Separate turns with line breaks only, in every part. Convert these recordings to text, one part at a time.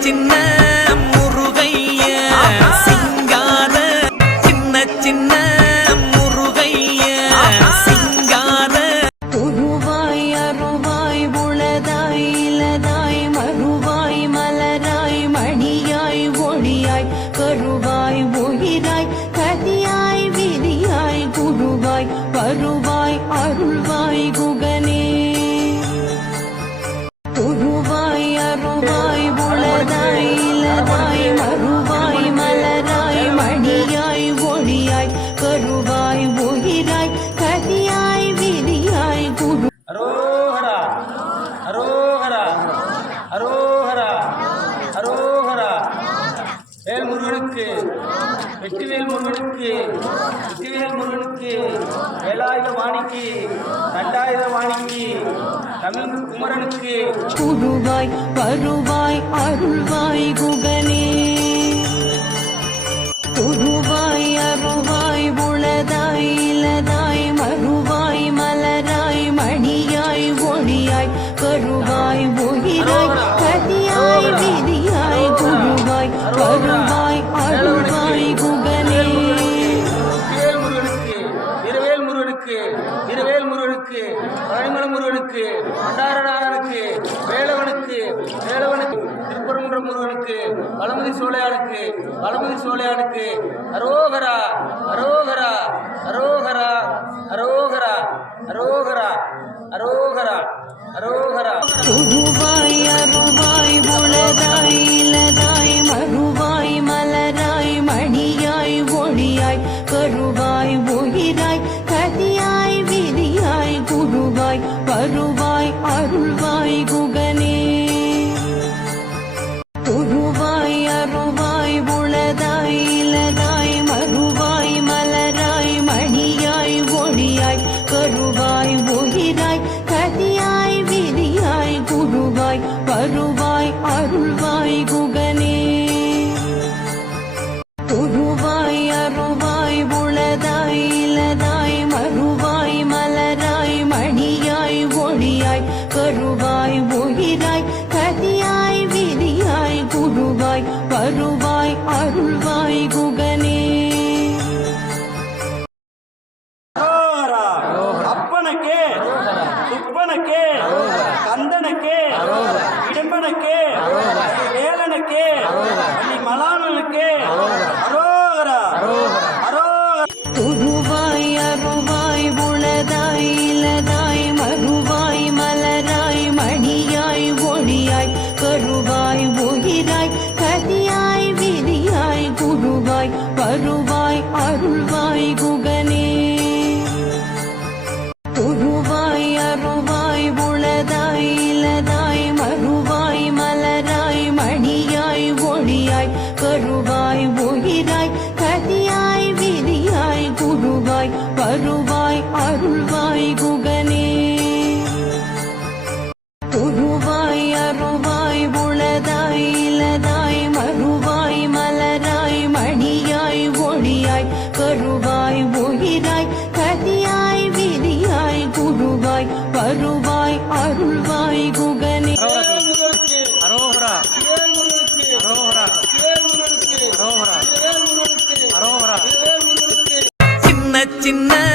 சின்ன
வெற்றிவேல் முருகனுக்கு வெற்றிவேல் முருகனுக்கு வேலாயுத வாணிக்கு ரெண்டாயுத வாணிக்கு தமிழ் குமரனுக்கு.
குருவாய் வருவாய் அருள்வாய்
குக பழமதி சோழையானுக்கு பழமதி சோழையானுக்கு அரோகரா அரோகரா அரோகரா.
வருவார் 하지만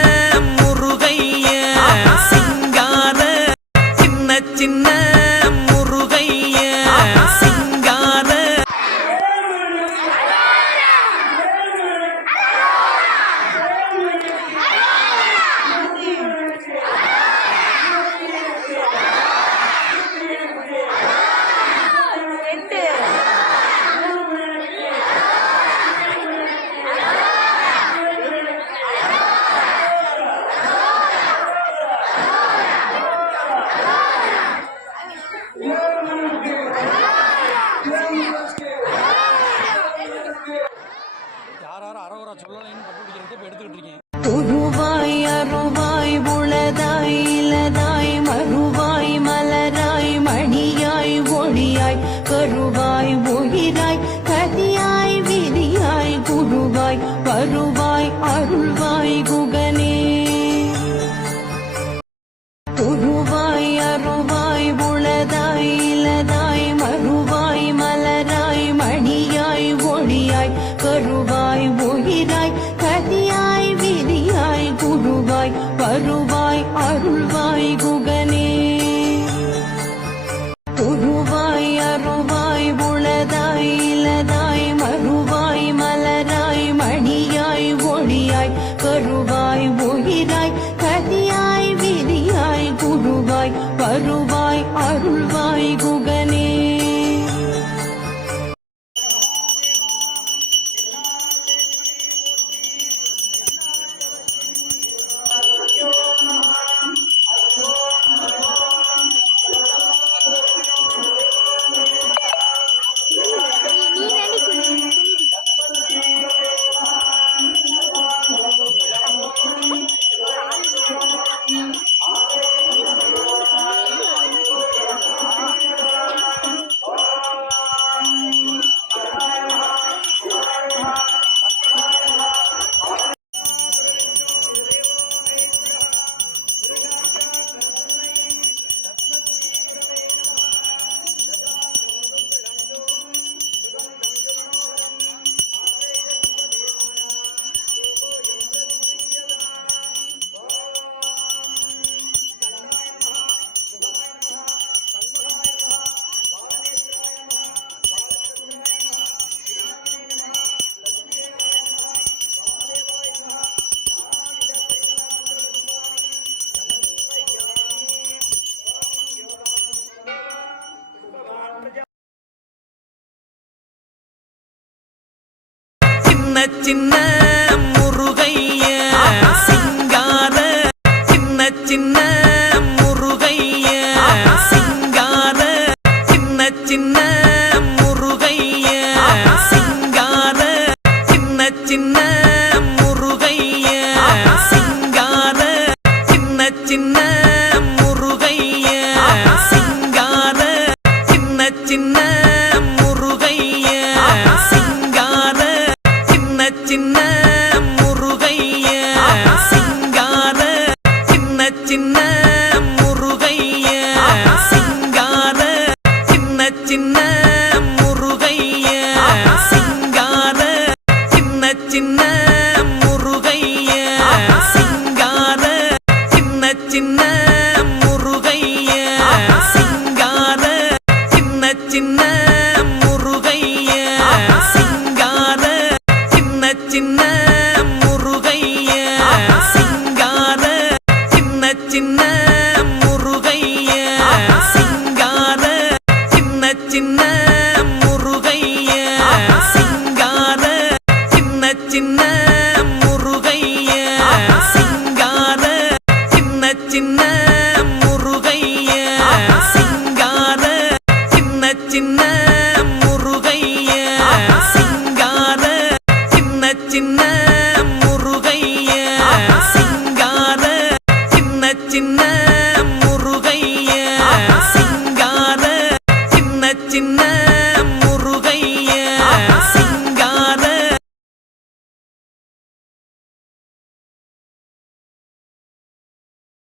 எடுத்துக்கிட்டு இருக்கேன்
வருவாய் அருள்வாய்
சின்ன சின்ன முருகைய சிங்கார சின்ன சின்ன முருகைய சிங்கார சின்ன சின்ன முருகைய சிங்கார சின்ன சின்ன முருகைய சிங்கார சின்ன சின்ன 하지만